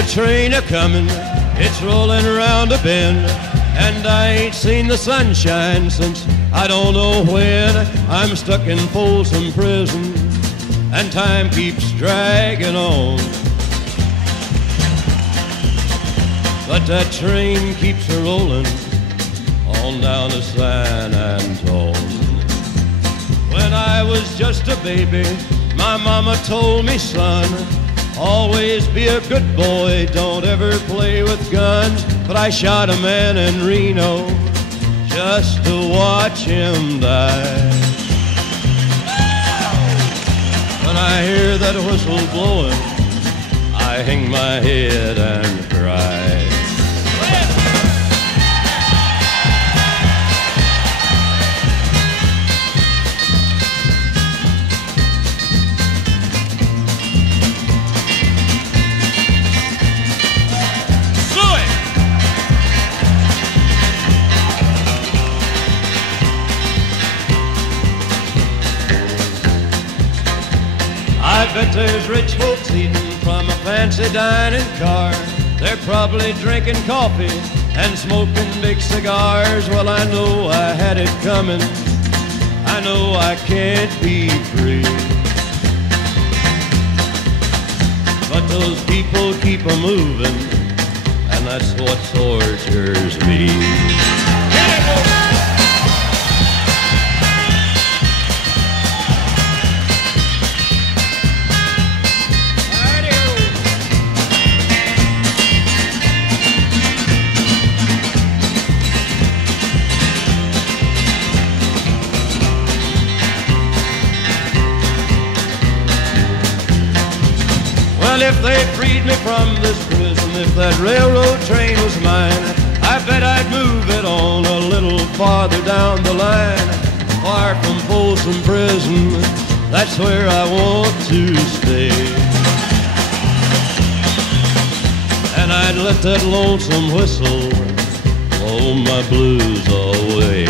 a train a-comin', it's rolling around a bend, and I ain't seen the sunshine since I don't know when. I'm stuck in Folsom Prison, and time keeps dragging on. But that train keeps a-rollin' on down to San Antone. When I was just a baby, my mama told me, son, always be a good boy, don't ever play with guns. But I shot a man in Reno just to watch him die. When I hear that whistle blowing, I hang my head and cry. I bet there's rich folks eating from a fancy dining car. They're probably drinking coffee and smoking big cigars. Well, I know I had it coming. I know I can't be free. But those people keep a-moving, and that's what tortures me. Well, if they freed me from this prison, if that railroad train was mine, I bet I'd move it on a little farther down the line. Far from Folsom Prison, that's where I want to stay. And I'd let that lonesome whistle blow my blues away.